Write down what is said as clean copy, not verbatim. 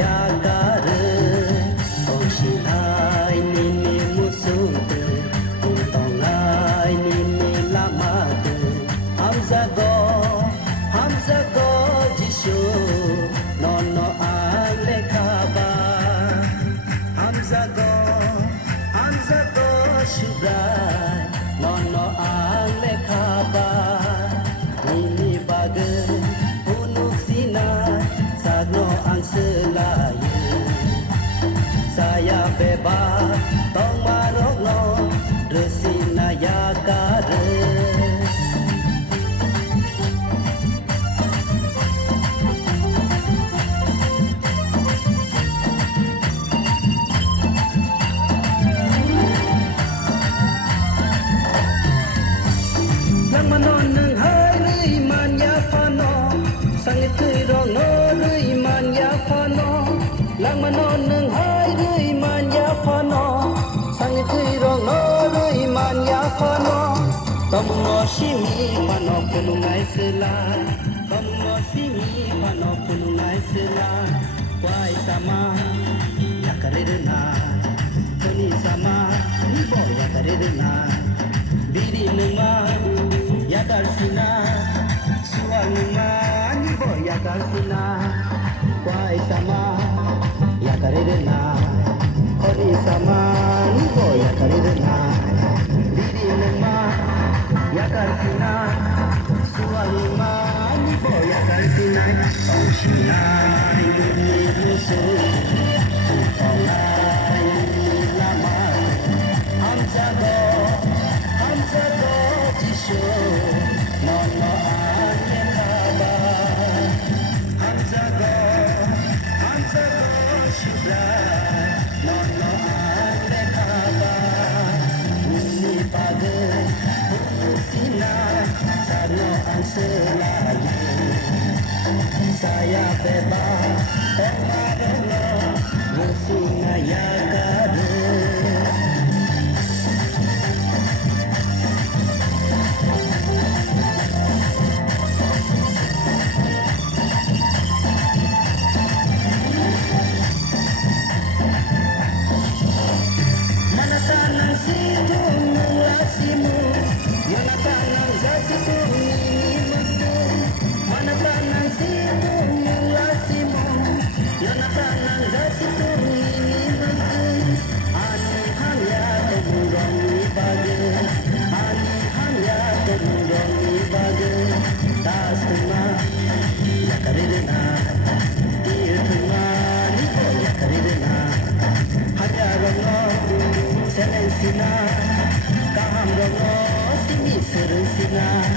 yakare ong shinai nini musude ong tongai nini lamade hamza go jisho nono ale kaba hamza go shubrai nono ale kaba nini bage unuk sina sagno ang selayu saya bebas tong marok no resina yakare manon nang hai rui man ya pano sangit tui rong no rui man ya pano lang manon nang hai rui man ya pano sangit tui rong no rui man ya pano tom no shimi pano punungai sela tom no shimi pano punungai sela wai sama ya karena toni sama ni bo ya karena biri numa yakar sina suanuma ni bo yakar sina wai sama yakarena koni sama ni bo yakarena diri numa yakar sina suanuma ni bo yakar sina oh sina ni musu olai lama hamza go jisho nono ale kaba hamza go shubrai nono ale kaba uni pade sina sarno ang selayu saya bebas pengaruhnya resina yakare sina kaham rongo simi serung sina